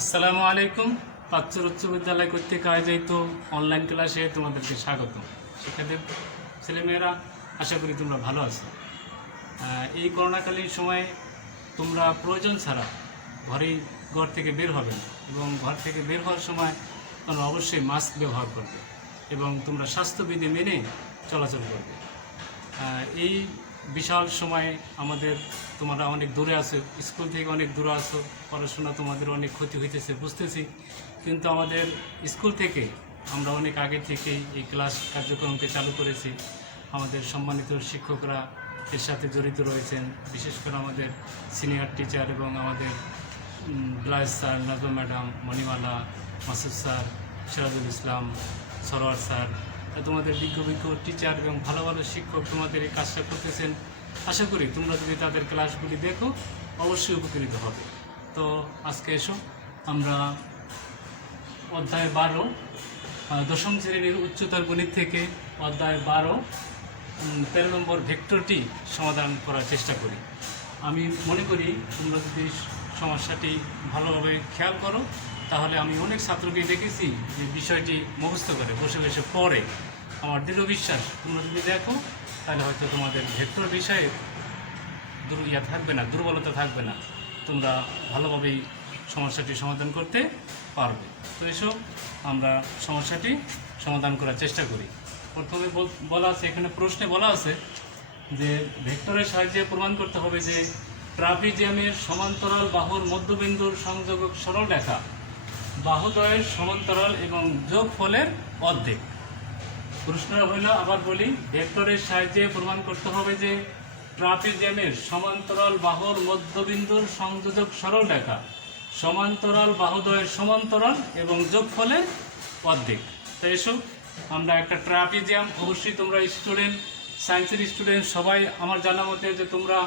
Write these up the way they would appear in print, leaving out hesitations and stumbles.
আসসালামু আলাইকুম। পাঁচচর উচ্চ বিদ্যালয় কর্তৃক আয়োজিত অনলাইন ক্লাসে তোমাদেরকে স্বাগত। শিক্ষার্থী ছেলেমেয়েরা, আশা করি তোমরা ভালো আছো। এই করোনাকালীন সময়ে তোমরা প্রয়োজন ছাড়া ঘর থেকে বের হবে না, এবং ঘর থেকে বের হওয়ার সময় তোমরা অবশ্যই মাস্ক ব্যবহার করবে এবং তোমরা স্বাস্থ্যবিধি মেনে চলাচল করবে। এই বিশাল সময়ে তোমরা অনেক দূরে আছো, স্কুল থেকে অনেক দূরে আছো, পড়াশোনা তোমাদের অনেক ক্ষতি হইতেছে বুঝতেছি, কিন্তু আমাদের স্কুল থেকে আমরা অনেক আগে থেকেই এই ক্লাস কার্যক্রমকে চালু করেছি। আমাদের সম্মানিত শিক্ষকরা এর সাথে জড়িত রয়েছেন, বিশেষ করে আমাদের সিনিয়র টিচার এবং আমাদের ব্লায়েস sir, Nazma madam, Monimala, Masud sir, Sirajul Islam, Sarowar sir, তোমাদের বিজ্ঞ টিচার এবং ভালো ভালো শিক্ষক তোমাদের এই কাজটা করতেছেন। আশা করি তোমরা যদি তাদের ক্লাসগুলি দেখো অবশ্যই উপকৃত হবে। তো আজকে এসো আমরা অধ্যায় 12 দশম শ্রেণীর উচ্চতর গণিত থেকে অধ্যায় 12 13 নম্বর ভেক্টরটি সমাধান করার চেষ্টা করি। আমি মনে করি তোমরা যদি সমস্যাটি ভালোভাবে খেয়াল করো তাহলে আমি অনেক ছাত্রকে দেখেছি যে বিষয়টি মুখস্থ করে বসে বসে পড়ে। আমার দৃঢ় বিশ্বাস তোমরা যদি দেখো তাহলে হয়তো তোমাদের ভেক্টর বিষয়ে দুর্বলতা থাকবে না, তোমরা ভালোভাবেই সমস্যাটি সমাধান করতে পারবে। তো এসব আমরা সমস্যাটি সমাধান করার চেষ্টা করি। প্রথমে বলা আছে, এখানে প্রশ্নে বলা আছে যে ভেক্টরের সাহায্যে প্রমাণ করতে হবে যে ট্রাপিজিয়ামের সমান্তরাল বাহুর মধ্যবিন্দুর সংযোজক সরল রেখা বাহুদ্বয়ের সমান্তরাল এবং যোগফলের অর্ধেক। প্রশ্নটা হইল, আবার বলি, ভেক্টরের সাহায্যে প্রমাণ করতে হবে যে ট্রাপিজিয়ামের সমান্তরাল বাহুর মধ্যবিন্দুর সংযোজক সরল রেখা সমান্তরাল বাহুদ্বয়ের সমান্তরাল এবং যোগফলের অর্ধেক। তো এসব আমরা একটা ট্রাপিজিয়াম, অবশ্যই তোমরা স্টুডেন্ট, সায়েন্সের স্টুডেন্ট সবাই আমার জানা মতে যে তোমরা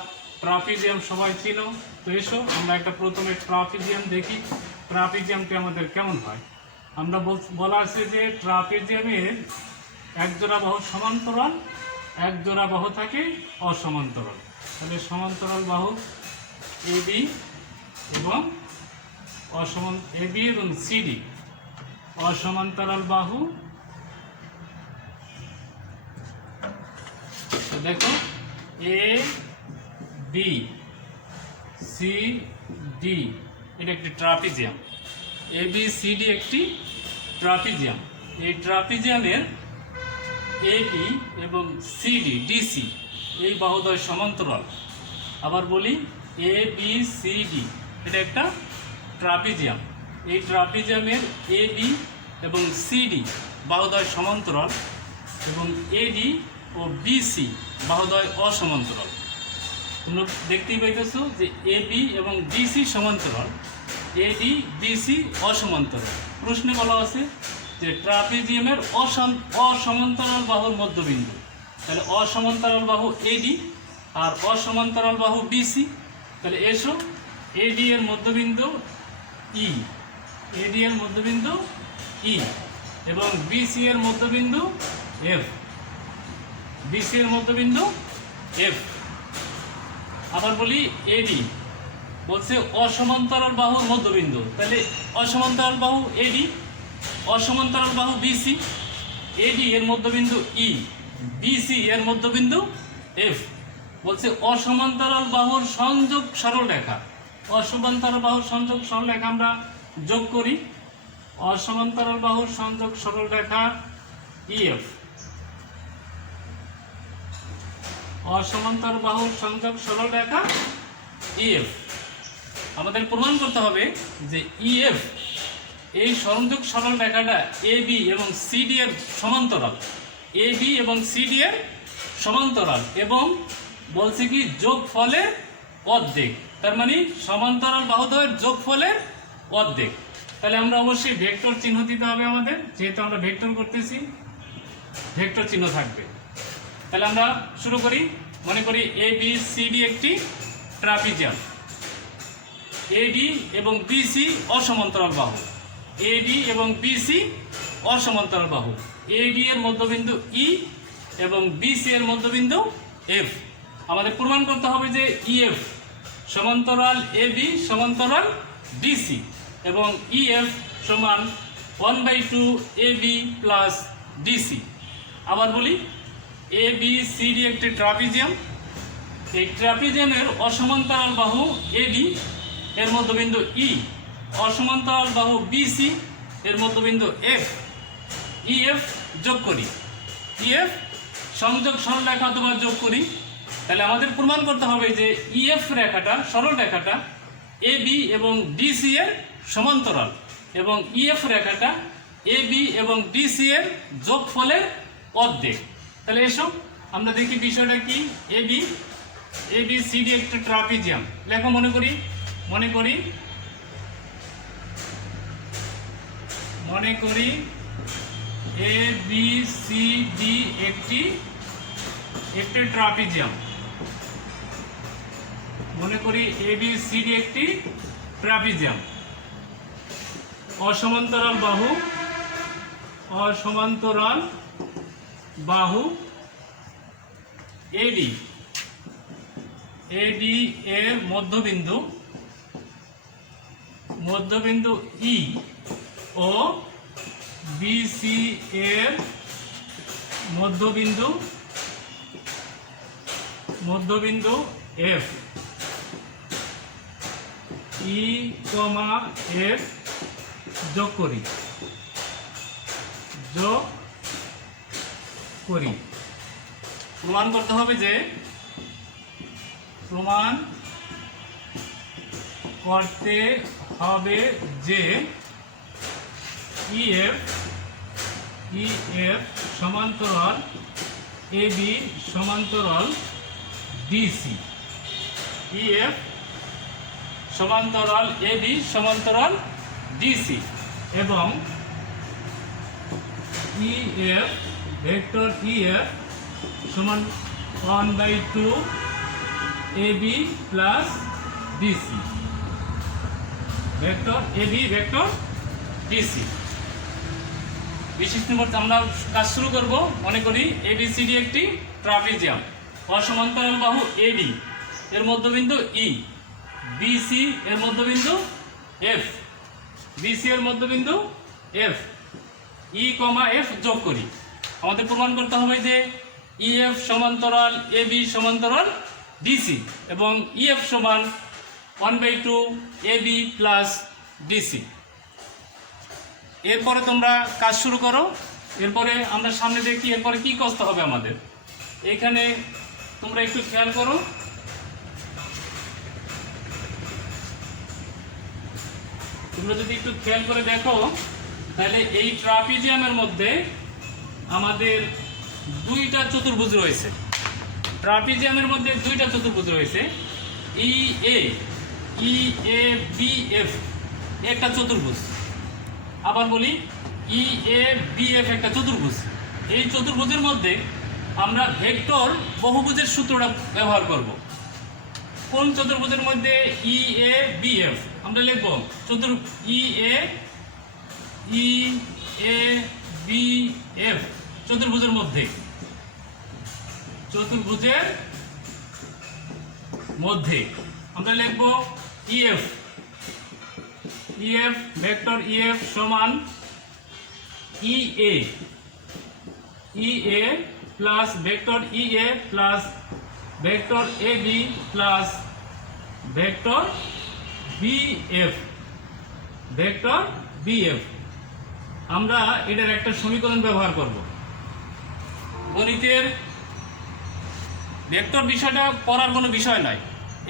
ট্রাপিজিয়াম সবাই চিনো। তো এসো আমরা একটা প্রথমে ট্রাপিজিয়াম দেখি, ট্রাপিজিয়ামটি আমাদের কেমন হয়। আমরা বলা আছে যে ট্রাপিজিয়ামের এক জোড়া বাহু সমান্তরাল, এক জোড়া বাহু থাকে অসমান্তরাল। তাহলে সমান্তরাল বাহু এবি এবং এবি এবং সিডি, অসমান্তরাল বাহু দেখো এ বি সি ডি, এটা একটি trapezium. A B C D একটি ট্রাপিজিয়াম। এই ট্রাপিজিয়ামের এ বি এবং সিডি ডিসি এই বাহুদ্বয় সমান্তরাল। আবার বলি, এ বি সি ডি এটা একটা ট্রাপিজিয়াম। এই ট্রাপিজিয়ামের এ বি এবং সিডি বাহুদ্বয় সমান্তরাল এবং এডি ও বিসি বাহুদ্বয় অসমান্তরাল। তোমরা দেখতেই পাইতেছো যে এ বি এবং বিসি সমান্তরাল, এডি বিসি অসমান্তরাল। প্রশ্নে বলা আছে যে ট্রাপিজিয়ামের অসমান্তরাল বাহুর মধ্যবিন্দু। তাহলে অসমান্তরাল বাহু এডি আর অসমান্তরাল বাহু বিসি। তাহলে এসো এডি এর মধ্যবিন্দু ই, এডি এর মধ্যবিন্দু ই এবং বিসি এর মধ্যবিন্দু এফ, বিসি এর মধ্যবিন্দু এফ। আবার বলি, এডি বলছে অসমান্তরাল বাহুর মধ্যবিন্দু, তাহলে অসমান্তরাল বাহু এডি, অসমান্তরাল বাহু বিসি, এডি এর মধ্যবিন্দু ই, বিসি এর মধ্যবিন্দু এফ। বলছে অসমান্তরাল বাহুর সংযোগ সরল রেখা, অসমান্তরাল বাহুর সংযোগ সরল রেখা আমরা যোগ করি। অসমান্তরাল বাহুর সংযোগ সরল রেখা ইএফ, অসমান্তরাল বাহুর সংযোগ সরল রেখা ইএফ। আমাদের প্রমাণ করতে হবে যে ইএফ এই সংযোগ সরল রেখাটা এ বি এবং সিডি এর সমান্তরাল, এ বি এবং সিডি এর সমান্তরাল এবং বলছে কি যোগফলের অর্ধেক। তার মানে সমান্তরাল বাহুদ্বয়ের যোগফলের অর্ধেক। তাহলে আমরা অবশ্যই ভেক্টর চিহ্ন দিতে হবে আমাদের, যেহেতু আমরা ভেক্টর করতেছি ভেক্টর চিহ্ন থাকবে। তাহলে আমরা শুরু করি। মনে করি এ বি সি ডি একটি ট্রাপিজিয়াম, এডি এবং বিসি অসমান্তরাল বাহু, এডি এবং বিসি অসমান্তরাল বাহু, এডি এর মধ্যবিন্দু ই এবং বিসি এর মধ্যবিন্দু এফ। আমাদের প্রমাণ করতে হবে যে ইএফ সমান্তরাল এ বি সমান্তরাল ডিসি। এবং EF সমান 1/2 AB প্লাস DC। আবার বলি, ABCD একটি ট্রাপিজিয়াম। এই ট্রাপিজিয়ামের অসমান্তরাল বাহু AD, এর মধ্যবিন্দু E, অসমান্তরাল বাহু BC, এর মধ্যবিন্দু F, EF যোগ করি, EF সংযোগ সরলরেখা অথবা যোগ করি। তাহলে আমাদের প্রমাণ করতে হবে যে EF রেখাটা, সরল রেখাটা AB এবং DC এর সমান্তরাল এবং EF রেখাটা AB এবং DC এর যোগফলের অর্ধেক। তাহলে এসো আমরা দেখি বিষয়টা কি। ABCD একটা ট্রাপিজিয়াম। লেখো, মনে করি ABCD একটি ট্রাপিজিয়াম। মনে করি ABCD একটি ট্রাপিজিয়াম। অসমান্তরাল বাহু AD এর মধ্যবিন্দু E ও BC এর মধ্যবিন্দু F, E, F যোগ করি। প্রমাণ করতে হবে যে EF সমান্তরাল AB সমান্তরাল DC, EF সমান্তরাল AB সমান্তরাল DC এবং EF ভেক্টর EF সমান 1/2 AB plus DC, vector AB vector DC। বিশেষ নম্বর আমরা কাজ শুরু করব। মনে করি ABCD একটি ট্রাপিজিয়াম। অসমান্তরাল বাহু AD এর মধ্যবিন্দু E, BC এর মধ্যবিন্দু F, BC এর মধ্যবিন্দু F, E, F যোগ করি। আমাদের প্রমাণ করতে হবে যে EF সমান্তরাল AB সমান্তরাল DC এবং EF সমান 1/2 AB প্লাস DC। এরপরে তোমরা কাজ শুরু করো। এরপরে আমরা সামনে দেখি এরপরে কি করতে হবে আমাদের। এখানে তোমরা একটু খেয়াল করো। তোমরা যদি একটু খেয়াল করে দেখো তাহলে এই ট্রাপিজিয়ামের মধ্যে আমাদের দুইটা চতুর্ভুজ রয়েছে। ট্রাপিজিয়ামের মধ্যে দুইটা চতুর্ভুজ রয়েছে। EABF একটা চতুর্ভুজ। আবার বলি, EABF একটা চতুর্ভুজ। এই চতুর্ভুজের মধ্যে আমরা ভেক্টর বহুভুজের সূত্রটা ব্যবহার করব। কোন চতুর্ভুজের মধ্যে? EABF। আমরা লিখব EABF চতুর্ভুজের মধ্যে, আমরা লিখব EF ভেক্টর EF সমান EA plus vector EA plus vector AB plus vector BF। আমরা এটার একটা সমীকরণ ব্যবহার করব। গণিতের ভেক্টর বিষয়টা পড়ার কোনো বিষয় নয়।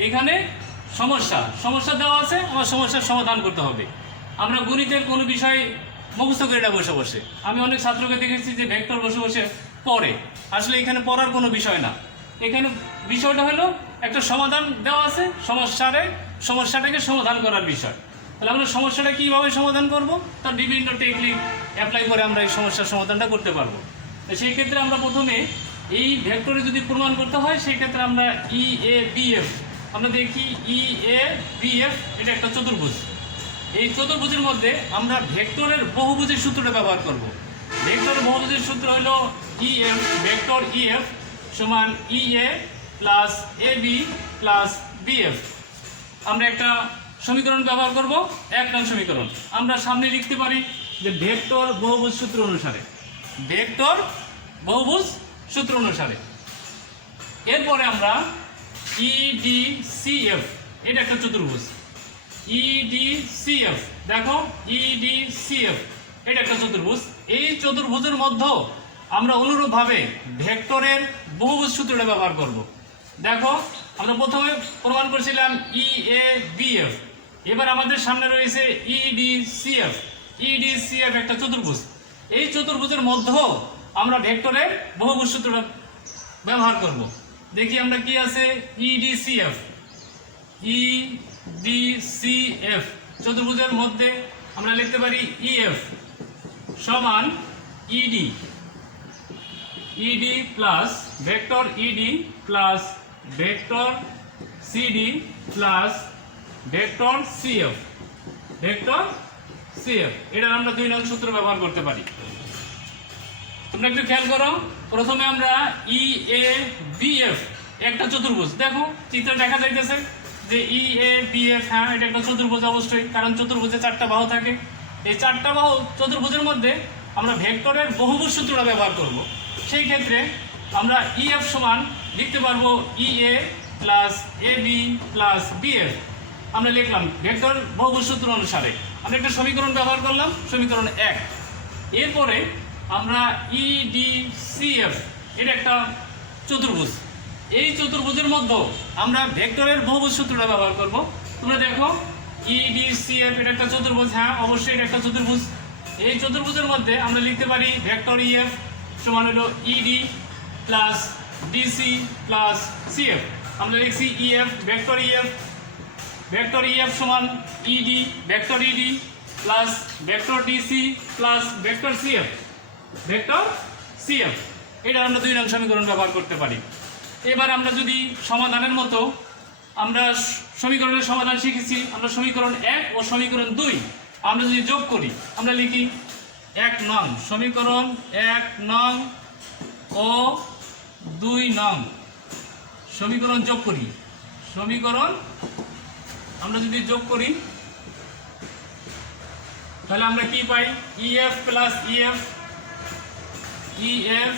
এখানে সমস্যা দেওয়া আছে, আমার সমস্যার সমাধান করতে হবে। আমরা গণিতের কোনো বিষয় মুখস্থ করি না বসে বসে। আমি অনেক ছাত্রকে দেখেছি যে ভেক্টর বসে বসে পড়ে। আসলে এখানে পড়ার কোনো বিষয় না। এখানে বিষয়টা হলো একটা সমাধান দেওয়া আছে, সমস্যাটাকে সমাধান করার বিষয়। তাহলে আমরা সমস্যাটা কীভাবে সমাধান করব, তার বিভিন্ন টেকনিক অ্যাপ্লাই করে আমরা এই সমস্যার সমাধানটা করতে পারবো। তো সেই ক্ষেত্রে আমরা প্রথমে এই ভেক্টরে যদি প্রমাণ করতে হয় সেই ক্ষেত্রে আমরা EABF, আমরা দেখি EABF এটা একটা চতুর্ভুজ। এই চতুর্ভুজের মধ্যে আমরা ভেক্টরের বহুভুজের সূত্রটা ব্যবহার করব। ভেক্টরের বহুভুজের সূত্র হলো ভেক্টর EF সমান EA plus AB plus BF। আমরা একটা সমীকরণ ব্যবহার করব 1 নং সমীকরণ। আমরা সামনে লিখতে পারি যে ভেক্টর বহুভুজ সূত্র অনুসারে, ভেক্টর বহুভুজ সূত্র অনুসারে। এরপরে আমরা EDCF, এটা একটা চতুর্ভুজ। EDCF, দেখো EDCF এটা একটা চতুর্ভুজ। এই চতুর্ভুজের মধ্যে আমরা অনুরূপভাবে ভেক্টরের বহুভুজ সূত্রটা ব্যবহার করব। দেখো আমরা প্রথমে প্রমাণ করেছিলাম EABF, এবার আমাদের সামনে রয়েছে EDCF। EDCF একটা চতুর্ভুজ। এই চতুর্ভুজের মধ্যে আমরা ভেক্টরের বহুভুজ সূত্রটা ব্যবহার করব। দেখি আমরা কি আছে EDCF। EDCF চতুর্ভুজের মধ্যে আমরা লিখতে পারি EF সমান ED, ED plus vector ED plus vector CD plus vector CF, vector CF। এটার আমরা 2 নং সূত্র ব্যবহার করতে পারি। তোমরা একটু খেয়াল করো, প্রথমে আমরা EABF একটা চতুর্ভুজ। দেখো চিত্র দেখা যাইতেছে যে EABF, হ্যাঁ এটা একটা চতুর্ভুজ অবশ্যই, কারণ চতুর্ভুজে 4টা বাহু থাকে। এই 4টা বাহু চতুর্ভুজের মধ্যে আমরা ভেক্টরের বহুভুজ সূত্রটা ব্যবহার করব। সেই ক্ষেত্রে আমরা EF সমান লিখতে পারবো EA plus AB plus BF। আমরা লিখলাম ভেক্টর বহুভুজ সূত্র অনুসারে। আমরা একটা সমীকরণ ব্যবহার করলাম, সমীকরণ 1। এরপরে আমরা EDCF, এটা একটা চতুর্ভুজ। এই চতুর্ভুজের মধ্যে আমরা ভেক্টরের বহুভুজ সূত্রটা ব্যবহার করব। তোমরা দেখো EDCF এটা একটা চতুর্ভুজ, হ্যাঁ অবশ্যই এটা একটা চতুর্ভুজ। এই চতুর্ভুজের মধ্যে আমরা লিখতে পারি ভেক্টর EF সমান হলো ED plus DC plus CF। আমরা লিখছি EF vector EF, vector EF সমান ED vector ED plus vector DC plus vector CF, vector CF। এটা আমরা 2 নং সমীকরণ ব্যবহার করতে পারি। এবার আমরা যদি সমাধানের মতো আমরা সমীকরণের সমাধান শিখেছি, আমরা সমীকরণ 1 ও সমীকরণ 2 আমরা যদি যোগ করি, আমরা লিখি 1 নং সমীকরণ, 1 নং ও 2 নং সমীকরণ যোগ করি। সমীকরণ আমরা যদি যোগ করি তাহলে আমরা কি পাই? EF plus EF, EF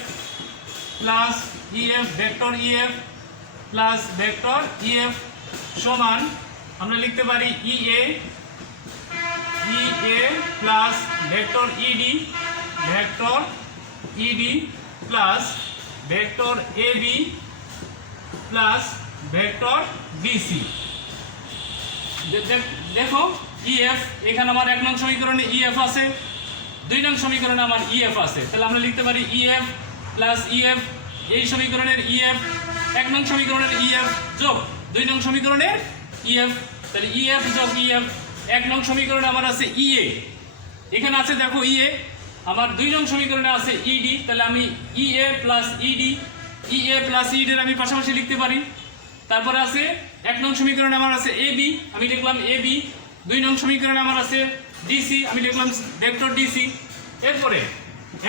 plus EF vector EF plus vector EF সমান আমরা লিখতে পারি EA, EA plus vector ED, vector ED plus vector AB plus vector BC। দেখো EF, এখানে আমার 1 নং সমীকরণে EF আছে, 2 নং সমীকরণে আমার EF আছে। তাহলে আমরা লিখতে পারি EF প্লাস EF, এই সমীকরণের EF 1 নং সমীকরণের EF যোগ 2 নং সমীকরণের EF। তাহলে EF যোগ EF, 1 নং সমীকরণে আমার আছে EA, এখানে আছে দেখো EA, আমার 2 নং সমীকরণে আছে ED। তাহলে আমি EA plus ED, EA plus ED এর আমি পাশাপাশি লিখতে পারি। তারপরে আছে 1 নং সমীকরণে আমার আছে AB, আমি লিখলাম AB। 2 নং সমীকরণে আমার আছে DC, আমি লিখলাম ভেক্টর DC। এরপরে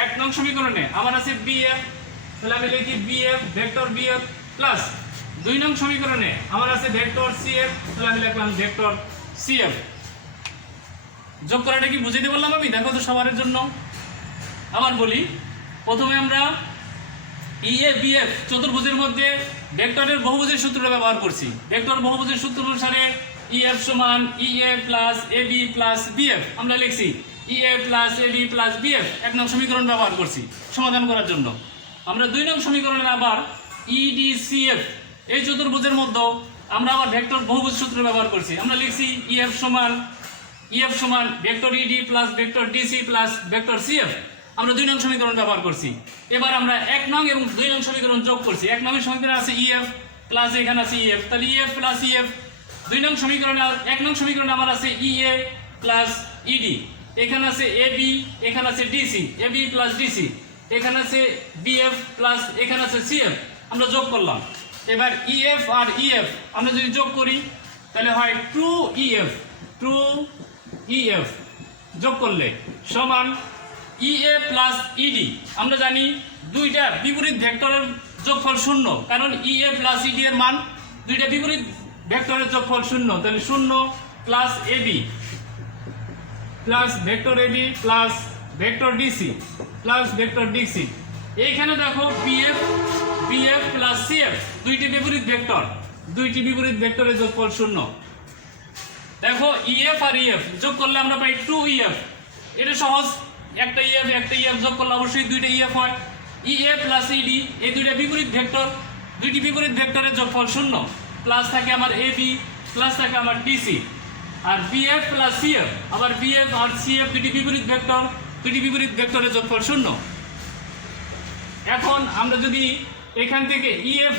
1 নং সমীকরণে আমার আছে BF, তাহলে আমি লিখি BF ভেক্টর BF প্লাস 2 নং সমীকরণে আমার আছে ভেক্টর CF, তাহলে আমি লিখলাম ভেক্টর CF। যোগ করাটা কি বুঝাইতে বললাম আমি? দেখো তো সবার জন্য আবার বলি, প্রথমে আমরা EABF চতুর্ভুজের মধ্যে ভেক্টরের বহুভুজের সূত্রটা ব্যবহার করছি। ভেক্টর বহুভুজের সূত্র অনুসারে EF সমান EA plus AB plus BF। আমরা লিখছি EA plus AB plus BF 1 নং সমীকরণ ব্যবহার করছি সমাধান করার জন্য। আমরা 2 নং সমীকরণে আবার EDCF এই চতুর্ভুজের মধ্যে আমরা আবার ভেক্টর বহুভুজ সূত্র ব্যবহার করছি। আমরা লিখছি EF সমান vector ED plus vector DC plus vector CF। আমরা 2 নং সমীকরণ ব্যবহার করছি। এবার আমরা 1 নং এবং 2 নং সমীকরণ যোগ করছি। 1 নং সমীকরণে আছে EF প্লাস এখানে আছে EF, তাহলে EF প্লাস EF। 2 নং সমীকরণে 1 নং সমীকরণে আমার আছে EA প্লাস ED, এখানে আছে AB, এখানে আছে DC, AB প্লাস DC, এখানে আছে BF প্লাস এখানে আছে CF। আমরা যোগ করলাম। এবার EF আর EF আমরা যদি যোগ করি তাহলে হয় 2EF, 2EF যোগ করলে সমান EA প্লাস ED। আমরা জানি দুইটা বিপরীত ভেক্টরের যোগফল 0, কারণ EA প্লাস ED এর মান দুইটা বিপরীত ভেক্টরের যোগফল 0, তাহলে 0 plus AB plus vector AB plus vector DC plus vector DC. এইখানে দেখো বিএফ বিএফ প্লাস সিএফ, দুইটি বিপরীত ভেক্টর, দুইটি বিপরীত ভেক্টরের যোগফল 0। দেখো ইএফ আর ইএফ যোগ করলে আমরা পাই 2ইএফ। এটা সহজ, একটা ইএফ যোগ করলে অবশ্যই দুইটা ইএফ হয়। ইএ প্লাস ইডি, এই দুইটা বিপরীত ভেক্টর, দুইটি বিপরীত ভেক্টরের যোগফল 0, প্লাস থাকে আমার এবি প্লাস থাকে আমার ডিসি। আর বিএফ প্লাস সিএফ, আবার বিএফ আর সিএফ দুইটি বিপরীত ভেক্টর, দুইটি বিপরীত ভেক্টরের যোগফল 0। এখন আমরা যদি এখান থেকে ইএফ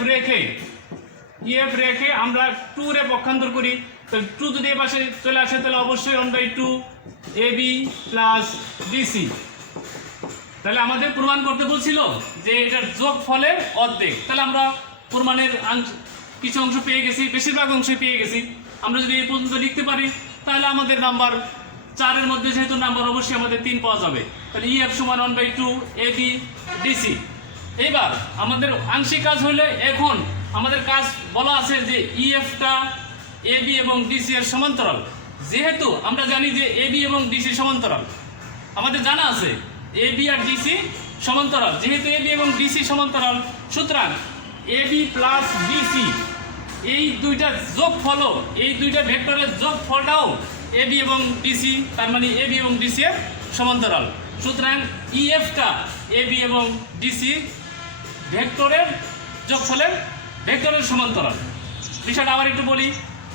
রেখে আমরা 2 রে পক্ষান্তর করি, তাহলে 2 যদি এ পাশে চলে আসে তাহলে অবশ্যই 1/2 এবি প্লাস ডিসি। তাহলে আমাদের প্রমাণ করতে বলছিল যে এটার যোগফলের অর্ধেক। তাহলে আমরা প্রমাণের কিছু অংশ পেয়ে গেছি, বেশিরভাগ অংশই পেয়ে গেছি। আমরা যদি এই পর্যন্ত লিখতে পারি তাহলে আমাদের নাম্বার 4-এর মধ্যে যেহেতু নাম্বার অবশ্যই আমাদের 3 পাওয়া যাবে। তাহলে ইএফ সমান 1/2 এবি ডিসি। এবার আমাদের আংশিক কাজ হলে এখন আমাদের কাজ বলা আছে যে ইএফটা এবি এবং ডিসি এর সমান্তরাল। যেহেতু আমরা জানি যে এবি এবং ডিসি সমান্তরাল, আমাদের জানা আছে এবি আর ডিসি সমান্তরাল। যেহেতু এবি এবং ডিসি সমান্তরাল, সুতরাং এবি প্লাস ডিসি এই দুইটা যোগফল, এই দুইটা ভেক্টরের যোগফলটাও এবি এবং ডিসি, তার মানে এবি এবং ডিসি এর সমান্তরাল। সুতরাং ইএফটা এবি এবং ডিসি ভেক্টরের যোগফলের ভেক্টরের সমান্তরাল। বিষয়টা আবার একটু বলি,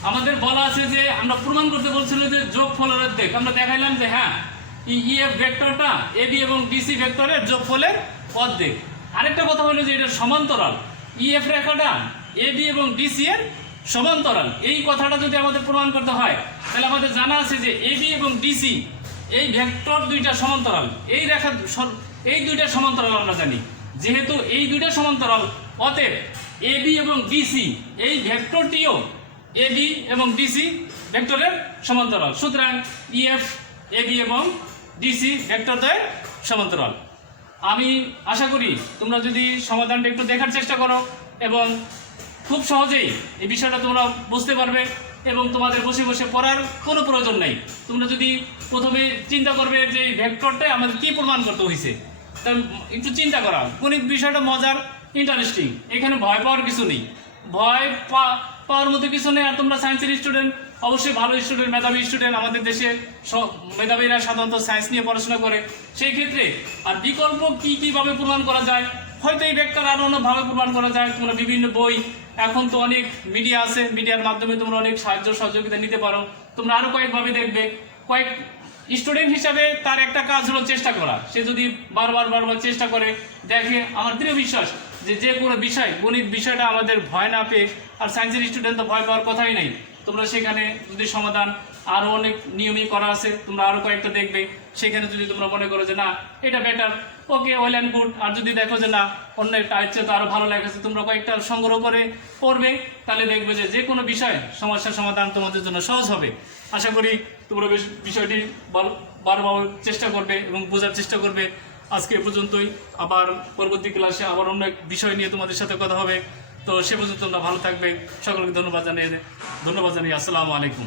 আমাদের বলা আছে যে আমরা প্রমাণ করতে বলছিল যে যোগফলের অর্ধেক। আমরা দেখাইলাম যে হ্যাঁ, ইএফ ভেক্টরটা এবি এবং ডিসি ভেক্টরের যোগফলের অর্ধেক। আরেকটা কথা হলো যে এটা সমান্তরাল, ইএফ রেখাটা এবি এবং ডিসি এর সমান্তরাল। এই কথাটা যদি আমাদের প্রমাণ করতে হয় তাহলে আমাদের জানা আছে যে এবি এবং ডিসি এই ভেক্টর দুইটা সমান্তরাল, এই রেখা এই দুইটা সমান্তরাল আমরা জানি। যেহেতু এই দুইটা সমান্তরাল, অতএব এবি এবং ডিসি এই ভেক্টরটিও এবি এবং ডিসি ভেক্টরের সমান্তরাল। সুতরাং ইএফ এবি এবং ডিসি ভেক্টরদ্বয়ের সমান্তরাল। আমি আশা করি তোমরা যদি সমাধানটা একটু দেখার চেষ্টা করো এবং খুব সহজেই এই বিষয়টা তোমরা বুঝতে পারবে এবং তোমাদের বসে বসে পড়ার কোনো প্রয়োজন নেই। তোমরা যদি প্রথমে চিন্তা করবে যে এই ভেক্টরটা আমাদের কী প্রমাণ করতে হয়েছে, তা একটু চিন্তা করা। গণিত বিষয়টা মজার, ইন্টারেস্টিং, এখানে ভয় পাওয়ার কিছু নেই, ভয় পাওয়ার মতো কিছু নেই। আর তোমরা সায়েন্সের স্টুডেন্ট, অবশ্যই ভালো স্টুডেন্ট, মেধাবী স্টুডেন্ট। আমাদের দেশে মেধাবীরা সাধারণত সায়েন্স নিয়ে পড়াশোনা করে। সেই ক্ষেত্রে আর বিকল্প কীভাবে প্রমাণ করা যায়, হয়তো এই ভেক্টর আরও অন্যভাবে প্রমাণ করা যায়। তোমরা বিভিন্ন বই, এখন তো অনেক মিডিয়া আছে, মিডিয়ার মাধ্যমে তোমরা অনেক সাহায্য সহযোগিতা নিতে পারো। তোমরা আরও কয়েকভাবে দেখবে। কয়েক স্টুডেন্ট হিসাবে তার একটা কাজ হলো চেষ্টা করা। সে যদি বারবার চেষ্টা করে দেখে, আমার দৃঢ় বিশ্বাস যে কোনো বিষয়, গণিত বিষয়টা আমাদের ভয় না পেয়ে, আর সায়েন্সের স্টুডেন্ট তো ভয় পাওয়ার কথাই নেই। তোমরা সেখানে যদি সমাধান আরও অনেক নিয়মই করা আছে, তোমরা আরও কয়েকটা দেখবে। সেখানে যদি তোমরা মনে করো যে না এটা better, okay, well and good. আর যদি দেখো যে না অন্য একটা ইচ্ছে তো আরও ভালো লাগছে, তোমরা কয়েকটা সংগ্রহ করে পড়বে। তাহলে দেখবে যে কোনো বিষয় সমস্যার সমাধান তোমাদের জন্য সহজ হবে। আশা করি তোমরা বিষয়টি বারবার চেষ্টা করবে এবং বোঝার চেষ্টা করবে। আজকে এ পর্যন্তই, আবার পরবর্তী ক্লাসে আবার অন্য এক বিষয় নিয়ে তোমাদের সাথে কথা হবে। তো সে পর্যন্ত তোমরা ভালো থাকবে। সকলকে ধন্যবাদ জানিয়ে আসসালামু আলাইকুম।